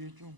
뒤에 좀.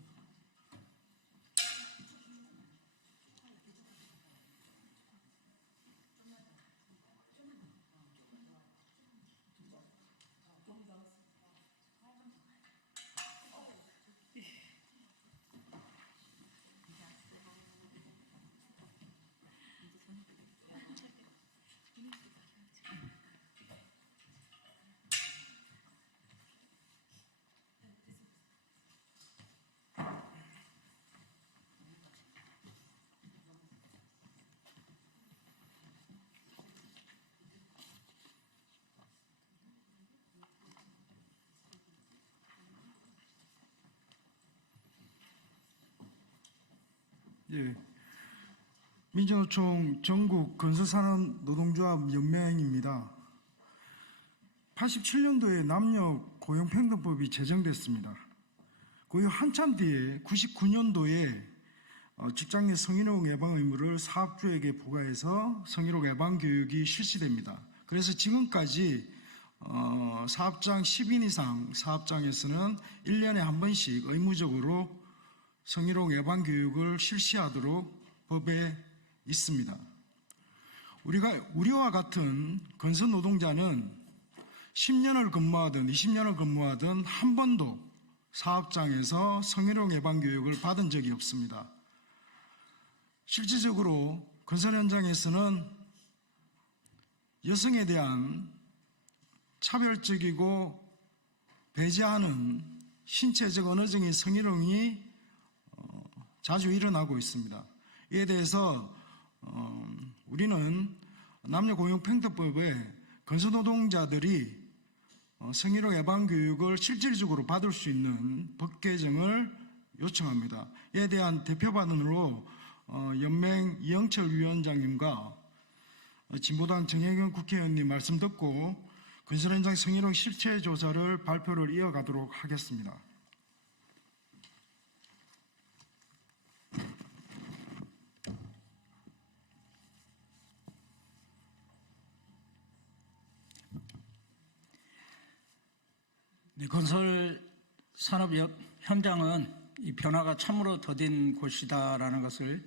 예. 민주노총 전국 건설산업 노동조합 연맹입니다. 87년도에 남녀 고용평등법이 제정됐습니다. 그 한참 뒤에 99년도에 직장 내 성희롱 예방 의무를 사업주에게 부과해서 성희롱 예방 교육이 실시됩니다. 그래서 지금까지 사업장 10인 이상 사업장에서는 1년에 한 번씩 의무적으로 성희롱 예방 교육을 실시하도록 법에 있습니다. 우리와 같은 건설 노동자는 10년을 근무하든 20년을 근무하든 한 번도 사업장에서 성희롱 예방 교육을 받은 적이 없습니다. 실질적으로 건설 현장에서는 여성에 대한 차별적이고 배제하는 신체적 언어적인 성희롱이 자주 일어나고 있습니다. 이에 대해서 우리는 남녀고용평등법에 건설노동자들이 성희롱 예방 교육을 실질적으로 받을 수 있는 법 개정을 요청합니다. 이에 대한 대표반으로 연맹 이영철 위원장님과 진보당 정혜경 국회의원님 말씀 듣고 건설 현장 성희롱 실체 조사를 발표를 이어가도록 하겠습니다. 네, 건설 산업 현장은 이 변화가 참으로 더딘 곳이다라는 것을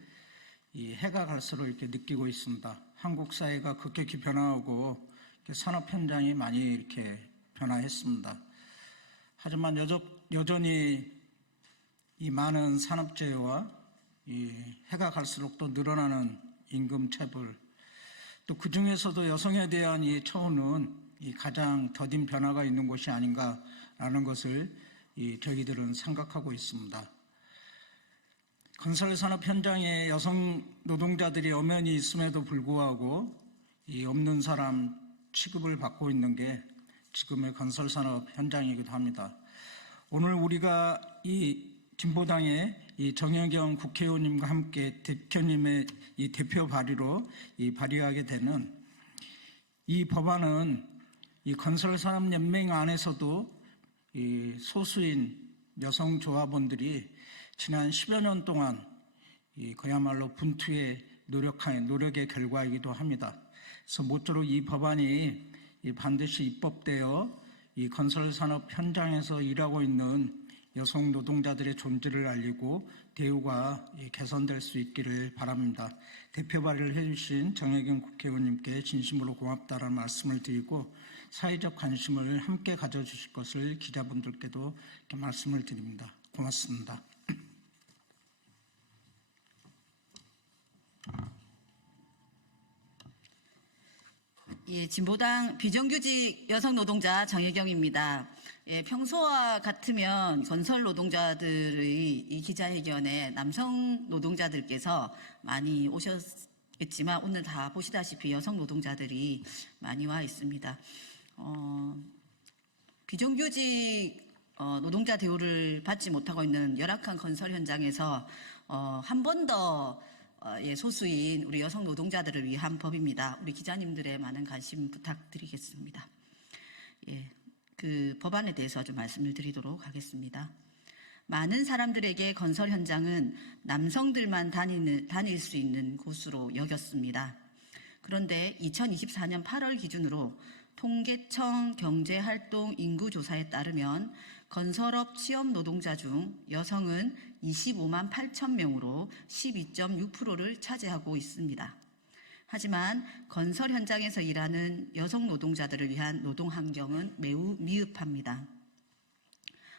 이 해가 갈수록 이렇게 느끼고 있습니다. 한국 사회가 급격히 변화하고 산업 현장이 많이 이렇게 변화했습니다. 하지만 여전히 이 많은 산업재해와 이 해가 갈수록 또 늘어나는 임금 체불, 또 그 중에서도 여성에 대한 이 처우는 이 가장 더딘 변화가 있는 곳이 아닌가라는 것을 저희들은 생각하고 있습니다. 건설 산업 현장에 여성 노동자들이 엄연히 있음에도 불구하고 이 없는 사람 취급을 받고 있는 게 지금의 건설 산업 현장이기도 합니다. 오늘 우리가 이 진보당의 이 정혜경 국회의원님과 함께 대표님의 이 대표 발의로 이 발의하게 되는 이 법안은 이 건설산업연맹 안에서도 이 소수인 여성 조합원들이 지난 10여 년 동안 이 그야말로 분투의 노력의 결과이기도 합니다. 그래서 모쪼록 이 법안이 반드시 입법되어 이 건설산업 현장에서 일하고 있는 여성 노동자들의 존재를 알리고 대우가 개선될 수 있기를 바랍니다. 대표 발의를 해주신 정혜경 국회의원님께 진심으로 고맙다라는 말씀을 드리고 사회적 관심을 함께 가져주실 것을 기자분들께도 이렇게 말씀을 드립니다. 고맙습니다. 예, 진보당 비정규직 여성노동자 정혜경입니다. 예, 평소와 같으면 건설 노동자들의 이 기자회견에 남성 노동자들께서 많이 오셨겠지만 오늘 다 보시다시피 여성 노동자들이 많이 와 있습니다. 비정규직 노동자 대우를 받지 못하고 있는 열악한 건설 현장에서 한 번 더 소수인 우리 여성 노동자들을 위한 법입니다. 우리 기자님들의 많은 관심 부탁드리겠습니다. 예, 그 법안에 대해서 좀 말씀을 드리도록 하겠습니다. 많은 사람들에게 건설 현장은 남성들만 다닐 수 있는 곳으로 여겼습니다. 그런데 2024년 8월 기준으로 통계청 경제활동 인구조사에 따르면 건설업 취업 노동자 중 여성은 25만 8천 명으로 12.6%를 차지하고 있습니다. 하지만 건설 현장에서 일하는 여성 노동자들을 위한 노동 환경은 매우 미흡합니다.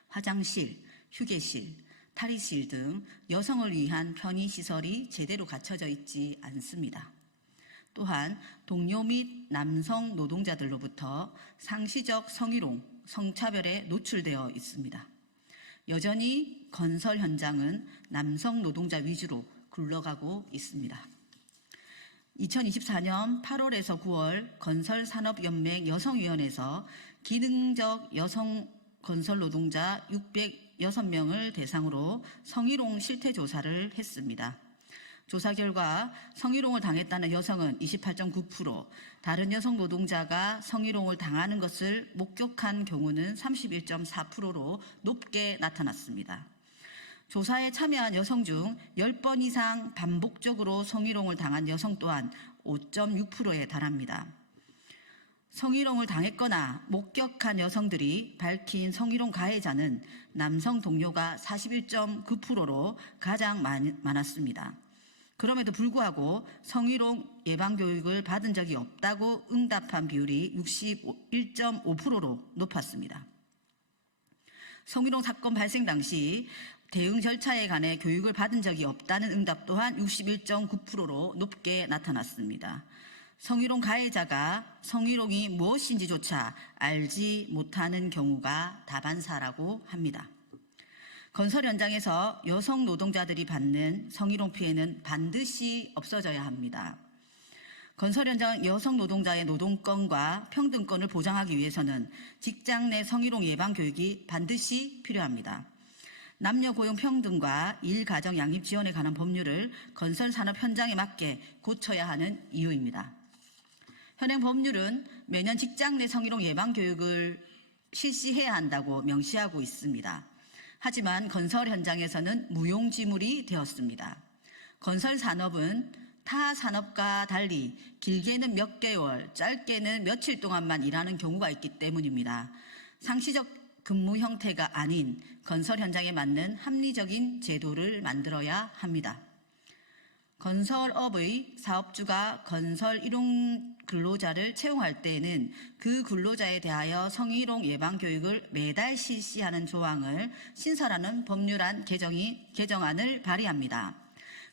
화장실, 휴게실, 탈의실 등 여성을 위한 편의시설이 제대로 갖춰져 있지 않습니다. 또한 동료 및 남성 노동자들로부터 상시적 성희롱, 성차별에 노출되어 있습니다. 여전히 건설 현장은 남성 노동자 위주로 굴러가고 있습니다. 2024년 8월에서 9월 건설산업연맹 여성위원회에서 기능적 여성 건설 노동자 606명을 대상으로 성희롱 실태조사를 했습니다. 조사 결과 성희롱을 당했다는 여성은 28.9%, 다른 여성 노동자가 성희롱을 당하는 것을 목격한 경우는 31.4%로 높게 나타났습니다. 조사에 참여한 여성 중 10번 이상 반복적으로 성희롱을 당한 여성 또한 5.6%에 달합니다. 성희롱을 당했거나 목격한 여성들이 밝힌 성희롱 가해자는 남성 동료가 41.9%로 가장 많았습니다. 그럼에도 불구하고 성희롱 예방교육을 받은 적이 없다고 응답한 비율이 61.5%로 높았습니다. 성희롱 사건 발생 당시 대응 절차에 관해 교육을 받은 적이 없다는 응답 또한 61.9%로 높게 나타났습니다. 성희롱 가해자가 성희롱이 무엇인지조차 알지 못하는 경우가 다반사라고 합니다. 건설 현장에서 여성 노동자들이 받는 성희롱 피해는 반드시 없어져야 합니다. 건설 현장 여성 노동자의 노동권과 평등권을 보장하기 위해서는 직장 내 성희롱 예방 교육이 반드시 필요합니다. 남녀 고용 평등과 일 가정 양립 지원에 관한 법률을 건설 산업 현장에 맞게 고쳐야 하는 이유입니다. 현행 법률은 매년 직장 내 성희롱 예방 교육을 실시해야 한다고 명시하고 있습니다. 하지만 건설 현장에서는 무용지물이 되었습니다. 건설 산업은 타 산업과 달리 길게는 몇 개월, 짧게는 며칠 동안만 일하는 경우가 있기 때문입니다. 상시적 근무 형태가 아닌 건설 현장에 맞는 합리적인 제도를 만들어야 합니다. 건설업의 사업주가 건설 일용 근로자를 채용할 때에는 그 근로자에 대하여 성희롱 예방 교육을 매달 실시하는 조항을 신설하는 법률안 개정안을 발의합니다.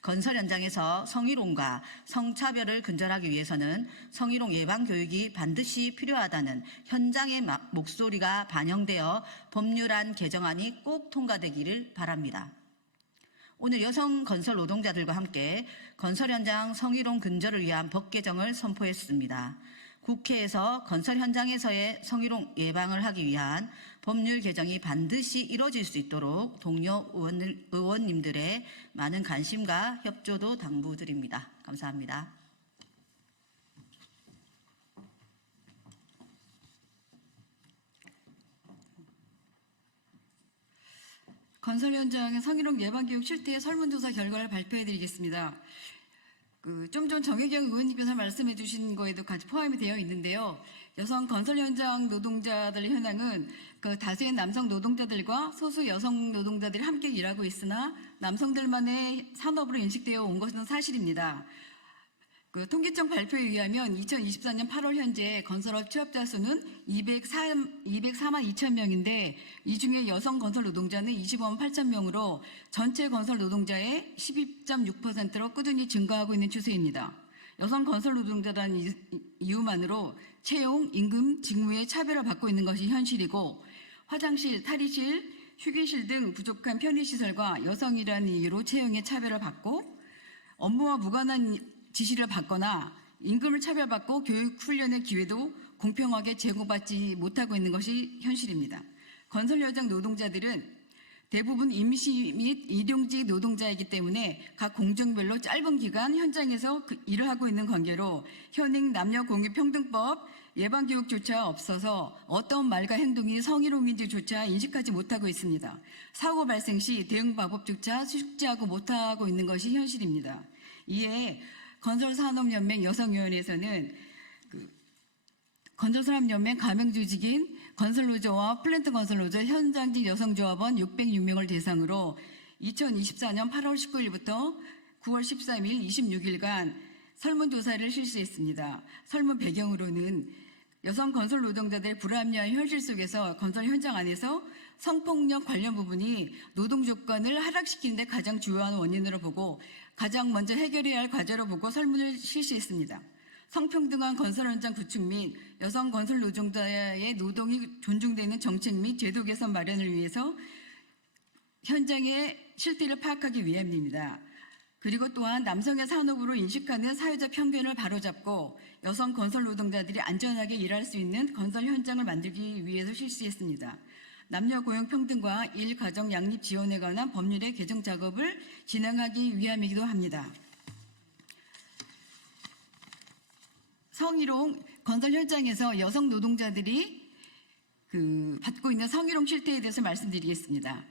건설 현장에서 성희롱과 성차별을 근절하기 위해서는 성희롱 예방 교육이 반드시 필요하다는 현장의 목소리가 반영되어 법률안 개정안이 꼭 통과되기를 바랍니다. 오늘 여성 건설 노동자들과 함께 건설 현장 성희롱 근절을 위한 법 개정을 선포했습니다. 국회에서 건설 현장에서의 성희롱 예방을 하기 위한 법률 개정이 반드시 이루어질 수 있도록 동료 의원님들의 많은 관심과 협조도 당부드립니다. 감사합니다. 건설 현장의 성희롱 예방교육 실태 설문조사 결과를 발표해드리겠습니다. 좀 전 정혜경 의원님께서 말씀해 주신 거에도 같이 포함이 되어 있는데요. 여성 건설 현장 노동자들의 현황은 다수의 남성 노동자들과 소수 여성 노동자들이 함께 일하고 있으나 남성들만의 산업으로 인식되어 온 것은 사실입니다. 통계청 발표에 의하면 2024년 8월 현재 건설업 취업자 수는 204만 2천 명인데 이 중에 여성 건설 노동자는 25만 8천 명으로 전체 건설 노동자의 12.6%로 꾸준히 증가하고 있는 추세입니다. 여성 건설 노동자라는 이유만으로 채용, 임금, 직무의 차별을 받고 있는 것이 현실이고 화장실, 탈의실, 휴게실 등 부족한 편의시설과 여성이라는 이유로 채용의 차별을 받고 업무와 무관한 지시를 받거나 임금을 차별받고 교육 훈련의 기회도 공평하게 제공받지 못하고 있는 것이 현실입니다. 건설 현장 노동자들은 대부분 임시 및 일용직 노동자이기 때문에 각 공정별로 짧은 기간 현장에서 일을 하고 있는 관계로 현행 남녀공유평등법 예방교육조차 없어서 어떤 말과 행동이 성희롱인지조차 인식하지 못하고 있습니다. 사고 발생 시 대응 방법조차 숙지하고 못하고 있는 것이 현실입니다. 이에 건설산업연맹 여성위원회에서는 건설사람연맹 가맹조직인 건설노조와 플랜트건설노조 현장직 여성조합원 606명을 대상으로 2024년 8월 19일부터 9월 13일 26일간 설문조사를 실시했습니다. 설문 배경으로는 여성 건설 노동자들의 불합리한 현실 속에서 건설 현장 안에서 성폭력 관련 부분이 노동 조건을 하락시키는 데 가장 주요한 원인으로 보고 가장 먼저 해결해야 할 과제로 보고 설문을 실시했습니다. 성평등한 건설 현장 구축 및 여성 건설 노동자의 노동이 존중되는 정책 및 제도 개선 마련을 위해서 현장의 실태를 파악하기 위함입니다. 그리고 또한 남성의 산업으로 인식하는 사회적 편견을 바로잡고 여성 건설 노동자들이 안전하게 일할 수 있는 건설 현장을 만들기 위해서 실시했습니다. 남녀 고용 평등과 일 가정 양립 지원에 관한 법률의 개정 작업을 진행하기 위함이기도 합니다. 성희롱 건설 현장에서 여성 노동자들이 받고 있는 성희롱 실태에 대해서 말씀드리겠습니다.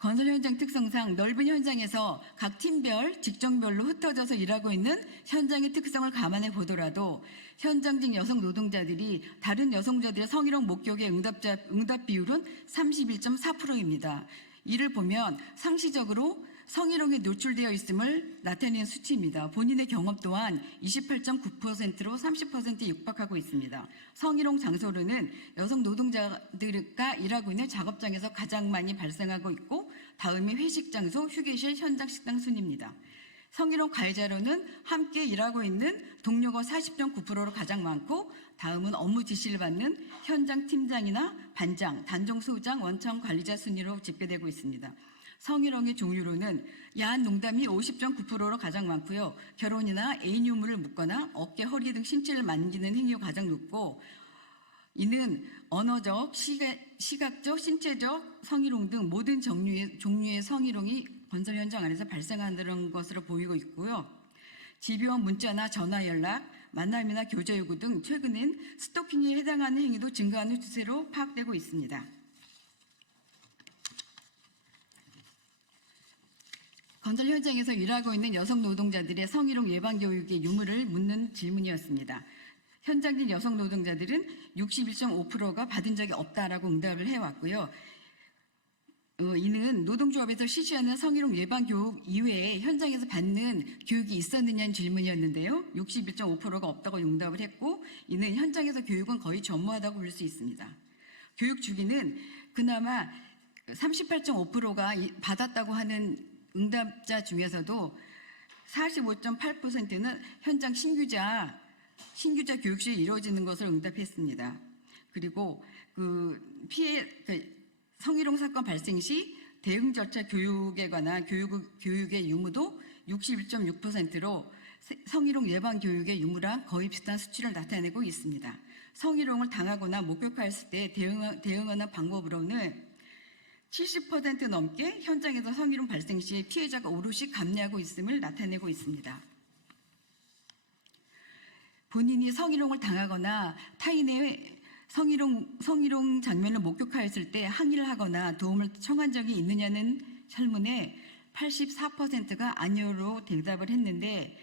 건설 현장 특성상 넓은 현장에서 각 팀별, 직종별로 흩어져서 일하고 있는 현장의 특성을 감안해 보더라도 현장직 여성 노동자들이 다른 여성자들의 성희롱 목격의 응답 비율은 31.4%입니다. 이를 보면 상시적으로 성희롱에 노출되어 있음을 나타내는 수치입니다. 본인의 경험 또한 28.9%로 30%에 육박하고 있습니다. 성희롱 장소로는 여성 노동자들과 일하고 있는 작업장에서 가장 많이 발생하고 있고 다음이 회식 장소, 휴게실, 현장 식당 순입니다. 성희롱 가해자로는 함께 일하고 있는 동료가 40.9%로 가장 많고 다음은 업무 지시를 받는 현장 팀장이나 반장, 단종 소장, 원청 관리자 순위로 집계되고 있습니다. 성희롱의 종류로는 야한 농담이 50.9%로 가장 많고요. 결혼이나 애인 유무를 묻거나 어깨, 허리 등 신체를 만지는 행위가 가장 높고 이는 언어적, 시각적, 신체적 성희롱 등 모든 종류의 성희롱이 건설 현장 안에서 발생하는 것으로 보이고 있고요. 집요한 문자나 전화 연락, 만남이나 교제 요구 등 최근엔 스토킹에 해당하는 행위도 증가하는 추세로 파악되고 있습니다. 건설 현장에서 일하고 있는 여성 노동자들의 성희롱 예방 교육의 유무를 묻는 질문이었습니다. 현장직 여성 노동자들은 61.5%가 받은 적이 없다라고 응답을 해왔고요. 이는 노동조합에서 실시하는 성희롱 예방 교육 이외에 현장에서 받는 교육이 있었느냐는 질문이었는데요. 61.5%가 없다고 응답을 했고 이는 현장에서 교육은 거의 전무하다고 볼 수 있습니다. 교육 주기는 그나마 38.5%가 받았다고 하는 응답자 중에서도 45.8%는 현장 신규자 교육 시에 이루어지는 것을 응답했습니다. 그리고 성희롱 사건 발생 시 대응 절차 교육에 관한 교육의 유무도 61.6%로 성희롱 예방 교육의 유무랑 거의 비슷한 수치를 나타내고 있습니다. 성희롱을 당하거나 목격하였을 때 대응하는 방법으로는 70% 넘게 현장에서 성희롱 발생 시 피해자가 오롯이 감내하고 있음을 나타내고 있습니다. 본인이 성희롱을 당하거나 타인의 성희롱 장면을 목격하였을 때 항의를 하거나 도움을 청한 적이 있느냐는 설문에 84%가 아니오로 대답을 했는데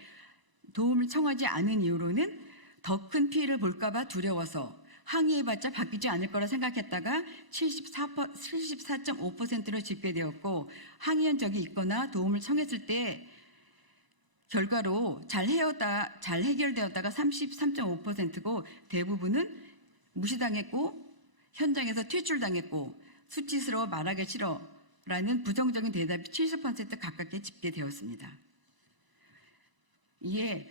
도움을 청하지 않은 이유로는 더 큰 피해를 볼까봐 두려워서 항의해봤자 바뀌지 않을 거라 생각했다가 74.5%로 집계되었고 항의한 적이 있거나 도움을 청했을 때 결과로 잘 해결되었다가 33.5%고 대부분은 무시당했고 현장에서 퇴출당했고 수치스러워 말하기 싫어라는 부정적인 대답이 70% 가깝게 집계되었습니다. 이에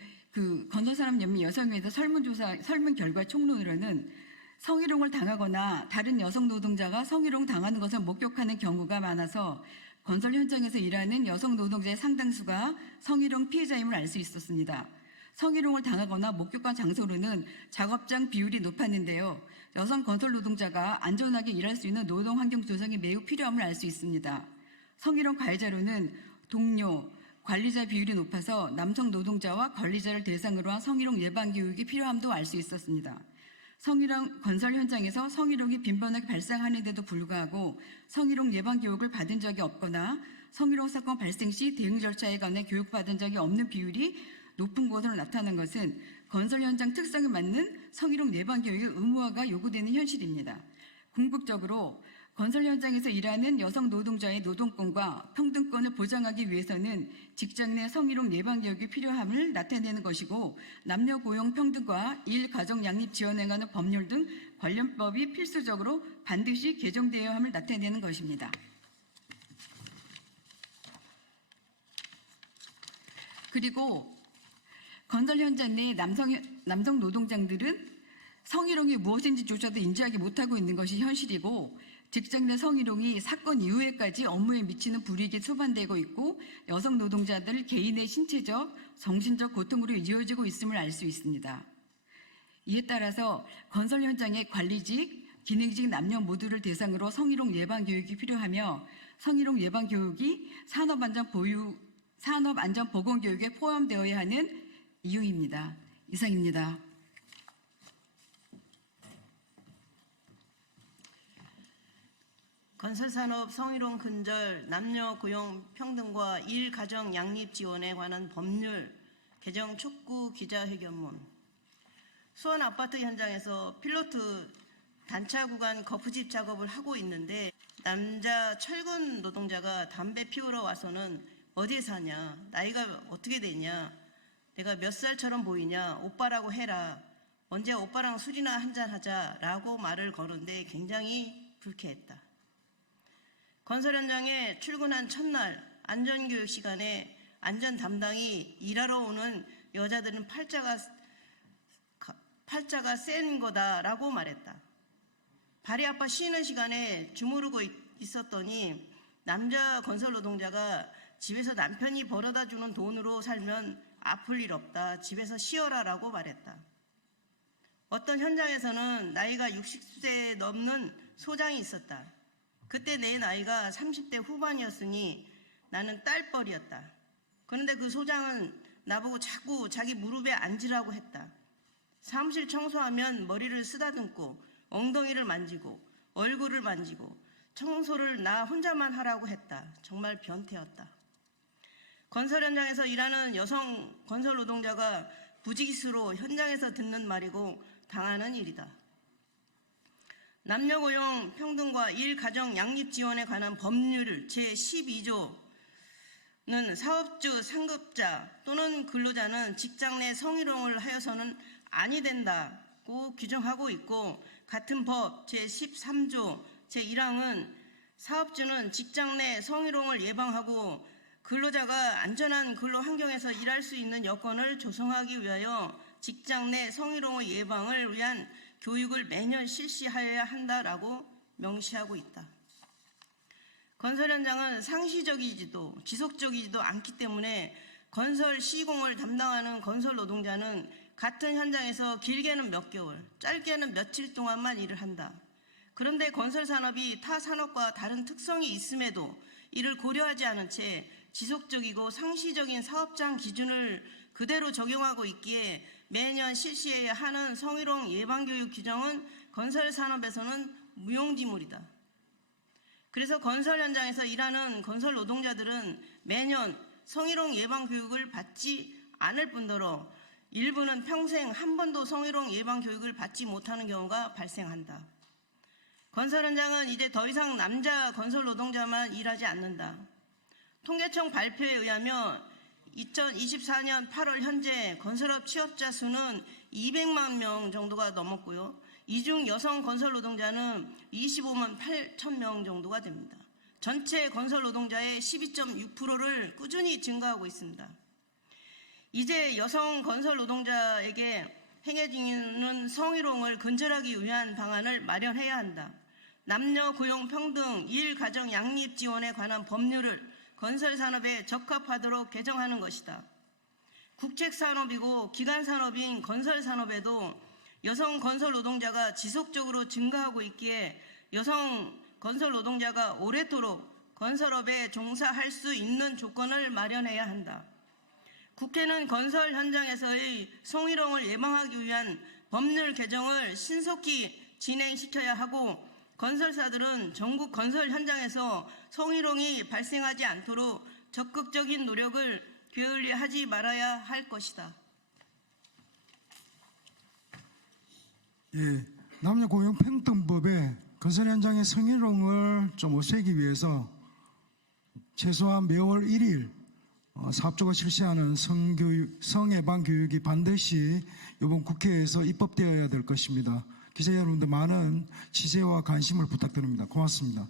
건설사람연맹 여성회에서 설문 결과 총론으로는 성희롱을 당하거나 다른 여성 노동자가 성희롱 당하는 것을 목격하는 경우가 많아서 건설 현장에서 일하는 여성 노동자의 상당수가 성희롱 피해자임을 알 수 있었습니다. 성희롱을 당하거나 목격한 장소로는 작업장 비율이 높았는데요. 여성 건설 노동자가 안전하게 일할 수 있는 노동 환경 조성이 매우 필요함을 알 수 있습니다. 성희롱 가해자로는 동료, 관리자 비율이 높아서 남성 노동자와 관리자를 대상으로 한 성희롱 예방 교육이 필요함도 알 수 있었습니다. 성희롱 건설 현장에서 성희롱이 빈번하게 발생하는데도 불구하고 성희롱 예방 교육을 받은 적이 없거나 성희롱 사건 발생 시 대응 절차에 관해 교육받은 적이 없는 비율이 높은 것으로 나타난 것은 건설 현장 특성에 맞는 성희롱 예방 교육의 의무화가 요구되는 현실입니다. 궁극적으로 건설 현장에서 일하는 여성 노동자의 노동권과 평등권을 보장하기 위해서는 직장 내 성희롱 예방 교육이 필요함을 나타내는 것이고, 남녀 고용 평등과 일 가정 양립 지원에 관한 법률 등 관련법이 필수적으로 반드시 개정되어야 함을 나타내는 것입니다. 그리고 건설 현장 내 남성 노동자들은 성희롱이 무엇인지조차도 인지하지 못하고 있는 것이 현실이고, 직장 내 성희롱이 사건 이후에까지 업무에 미치는 불이익이 수반되고 있고, 여성 노동자들 개인의 신체적, 정신적 고통으로 이어지고 있음을 알 수 있습니다. 이에 따라서 건설 현장의 관리직, 기능직 남녀 모두를 대상으로 성희롱 예방 교육이 필요하며, 성희롱 예방 교육이 산업안전보건교육에 포함되어야 하는 이유입니다. 이상입니다. 건설산업 성희롱 근절 남녀 고용 평등과 일 가정 양립 지원에 관한 법률 개정 촉구 기자회견문. 수원 아파트 현장에서 필로트 단차 구간 거푸집 작업을 하고 있는데, 남자 철근 노동자가 담배 피우러 와서는 어디에 사냐, 나이가 어떻게 되냐, 내가 몇 살처럼 보이냐, 오빠라고 해라, 언제 오빠랑 술이나 한잔 하자라고 말을 거는데 굉장히 불쾌했다. 건설 현장에 출근한 첫날 안전교육 시간에 안전 담당이 일하러 오는 여자들은 팔자가 센 거다라고 말했다. 발이 아파 쉬는 시간에 주무르고 있었더니 남자 건설 노동자가 집에서 남편이 벌어다 주는 돈으로 살면 아플 일 없다, 집에서 쉬어라라고 말했다. 어떤 현장에서는 나이가 60세 넘는 소장이 있었다. 그때 내 나이가 30대 후반이었으니 나는 딸뻘이었다. 그런데 그 소장은 나보고 자꾸 자기 무릎에 앉으라고 했다. 사무실 청소하면 머리를 쓰다듬고 엉덩이를 만지고 얼굴을 만지고 청소를 나 혼자만 하라고 했다. 정말 변태였다. 건설 현장에서 일하는 여성 건설 노동자가 부지기수로 현장에서 듣는 말이고 당하는 일이다. 남녀 고용 평등과 일 가정 양립 지원에 관한 법률 제12조는 사업주 상급자 또는 근로자는 직장 내 성희롱을 하여서는 아니 된다고 규정하고 있고, 같은 법 제13조 제1항은 사업주는 직장 내 성희롱을 예방하고 근로자가 안전한 근로 환경에서 일할 수 있는 여건을 조성하기 위하여 직장 내 성희롱의 예방을 위한 교육을 매년 실시하여야 한다라고 명시하고 있다. 건설 현장은 상시적이지도 지속적이지도 않기 때문에 건설 시공을 담당하는 건설 노동자는 같은 현장에서 길게는 몇 개월, 짧게는 며칠 동안만 일을 한다. 그런데 건설 산업이 타 산업과 다른 특성이 있음에도 이를 고려하지 않은 채 지속적이고 상시적인 사업장 기준을 그대로 적용하고 있기에 매년 실시해야 하는 성희롱 예방교육 규정은 건설 산업에서는 무용지물이다. 그래서 건설 현장에서 일하는 건설 노동자들은 매년 성희롱 예방교육을 받지 않을 뿐더러 일부는 평생 한 번도 성희롱 예방교육을 받지 못하는 경우가 발생한다. 건설 현장은 이제 더 이상 남자 건설 노동자만 일하지 않는다. 통계청 발표에 의하면 2024년 8월 현재 건설업 취업자 수는 200만 명 정도가 넘었고요. 이 중 여성 건설 노동자는 25만 8천 명 정도가 됩니다. 전체 건설 노동자의 12.6%를 꾸준히 증가하고 있습니다. 이제 여성 건설 노동자에게 행해지는 성희롱을 근절하기 위한 방안을 마련해야 한다. 남녀 고용 평등, 일 가정 양립 지원에 관한 법률을 건설 산업에 적합하도록 개정하는 것이다. 국책 산업이고 기간 산업인 건설 산업에도 여성 건설 노동자가 지속적으로 증가하고 있기에 여성 건설 노동자가 오래도록 건설업에 종사할 수 있는 조건을 마련해야 한다. 국회는 건설 현장에서의 성희롱을 예방하기 위한 법률 개정을 신속히 진행시켜야 하고, 건설사들은 전국 건설 현장에서 성희롱이 발생하지 않도록 적극적인 노력을 게을리하지 말아야 할 것이다. 예, 남녀 고용 평등법에 건설 현장의 성희롱을 좀 없애기 위해서 최소한 매월 1일 사업주가 실시하는 성예방 교육이 반드시 이번 국회에서 입법되어야 될 것입니다. 기자 여러분들 많은 지지와 관심을 부탁드립니다. 고맙습니다.